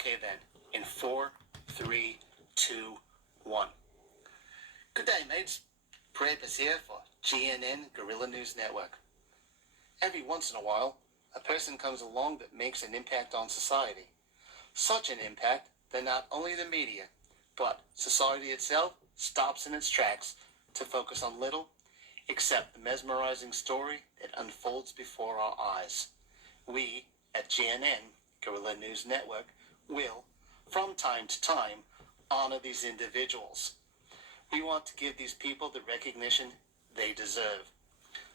Okay then, in 4, 3, 2, 1. Good day, mates. Prepus here for GNN Guerrilla News Network. Every once in a while, a person comes along that makes an impact on society. Such an impact that not only the media, but society itself stops in its tracks to focus on little, except the mesmerizing story that unfolds before our eyes. We, at GNN, Guerrilla News Network, will, from time to time, honor these individuals. We want to give these people the recognition they deserve.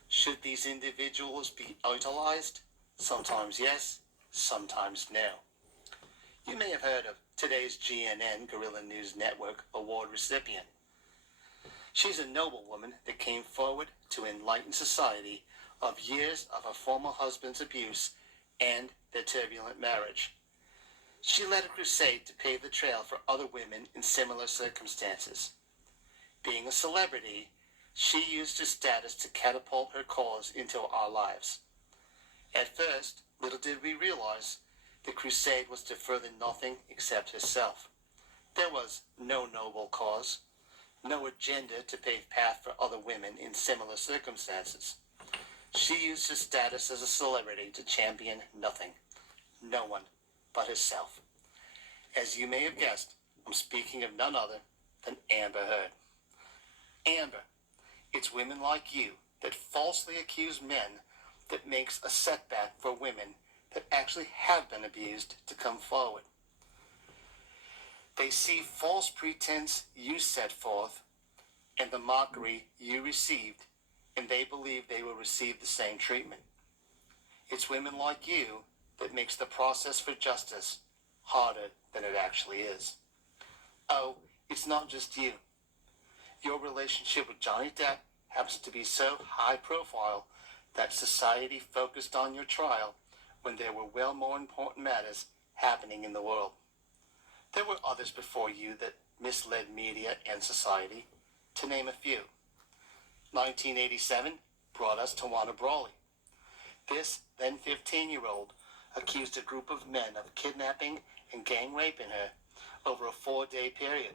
Should these individuals be idolized? Sometimes yes, sometimes no. You may have heard of today's GNN Guerrilla News Network award recipient. She's a noble woman that came forward to enlighten society of years of her former husband's abuse and their turbulent marriage. She led a crusade to pave the trail for other women in similar circumstances. Being a celebrity, she used her status to catapult her cause into our lives. At first, little did we realize the crusade was to further nothing except herself. There was no noble cause, no agenda to pave path for other women in similar circumstances. She used her status as a celebrity to champion nothing, no one but herself. As you may have guessed, I'm speaking of none other than Amber Heard. Amber, it's women like you that falsely accuse men that makes a setback for women that actually have been abused to come forward. They see false pretense you set forth and the mockery you received, and they believe they will receive the same treatment. It's women like you that makes the process for justice harder than it actually is. Oh, it's not just you. Your relationship with Johnny Depp happens to be so high profile that society focused on your trial when there were well more important matters happening in the world. There were others before you that misled media and society, to name a few. 1987 brought us Tawana Brawley. This then 15-year-old accused a group of men of kidnapping and gang raping her over a 4-day period.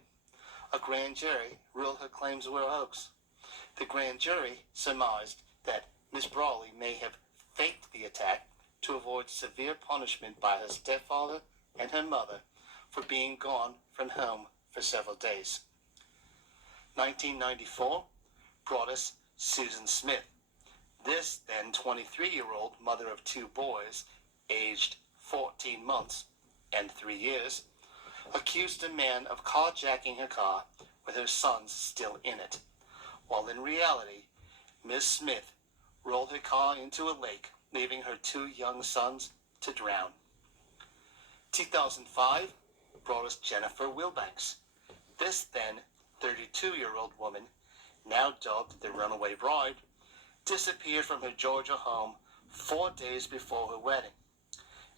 A grand jury ruled her claims were a hoax. The grand jury surmised that Miss Brawley may have faked the attack to avoid severe punishment by her stepfather and her mother for being gone from home for several days. 1994 brought us Susan Smith. This then 23-year-old mother of 2 boys, aged 14 months and 3 years, accused a man of carjacking her car with her sons still in it, while in reality, Ms. Smith rolled her car into a lake, leaving her 2 young sons to drown. 2005 brought us Jennifer Wilbanks. This then 32-year-old woman, now dubbed the Runaway Bride, disappeared from her Georgia home 4 days before her wedding.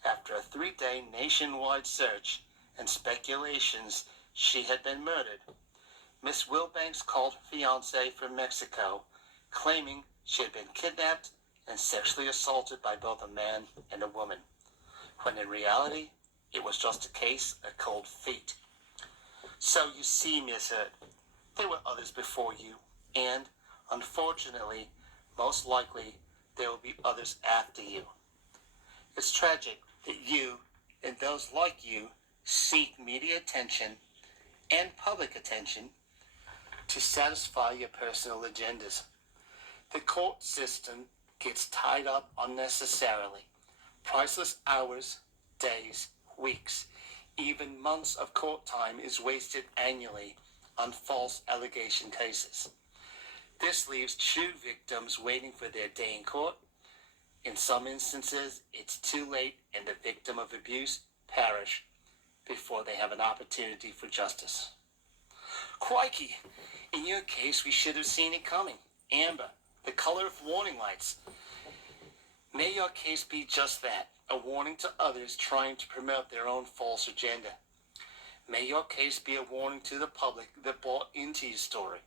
After a 3-day nationwide search and speculations she had been murdered, Miss Wilbanks called her fiancé from Mexico, claiming she had been kidnapped and sexually assaulted by both a man and a woman, when in reality, it was just a case of cold feet. So you see, Miss Hood, there were others before you, and, unfortunately, most likely, there will be others after you. It's tragic that you, and those like you, seek media attention and public attention to satisfy your personal agendas. The court system gets tied up unnecessarily. Priceless hours, days, weeks, even months of court time is wasted annually on false allegation cases. This leaves true victims waiting for their day in court. In some instances, it's too late and the victim of abuse perish before they have an opportunity for justice. Crikey! In your case, we should have seen it coming. Amber, the color of warning lights. May your case be just that, a warning to others trying to promote their own false agenda. May your case be a warning to the public that bought into your story.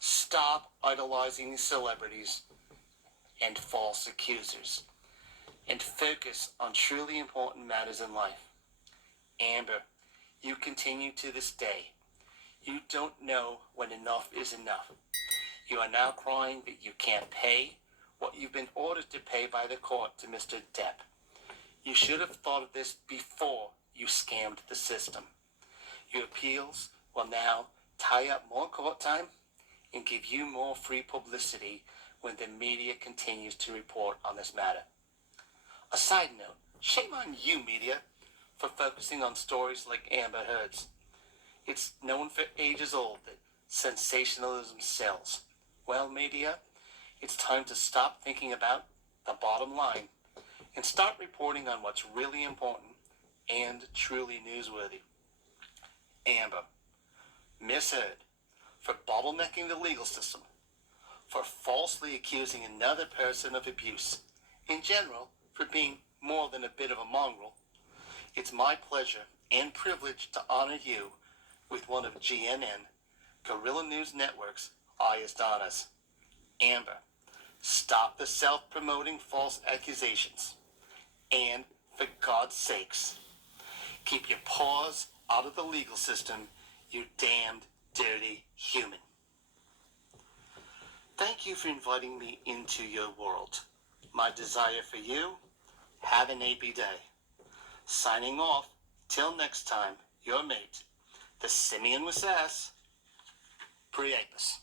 Stop idolizing celebrities and false accusers, and focus on truly important matters in life. Amber, you continue to this day. You don't know when enough is enough. You are now crying that you can't pay what you've been ordered to pay by the court to Mr. Depp. You should have thought of this before you scammed the system. Your appeals will now tie up more court time and give you more free publicity when the media continues to report on this matter. A side note, shame on you, media, for focusing on stories like Amber Heard's. It's known for ages old that sensationalism sells. Well, media, it's time to stop thinking about the bottom line and start reporting on what's really important and truly newsworthy. Amber, Miss Heard, for bottlenecking the legal system, for falsely accusing another person of abuse, in general, for being more than a bit of a mongrel. It's my pleasure and privilege to honor you with one of GNN, Guerrilla News Network's highest honors. Amber, stop the self-promoting false accusations. And, for God's sakes, keep your paws out of the legal system, you damned dirty human. Thank you for inviting me into your world. My desire for you, have an AP day. Signing off, till next time, your mate, the Simian with Sass, Priapus.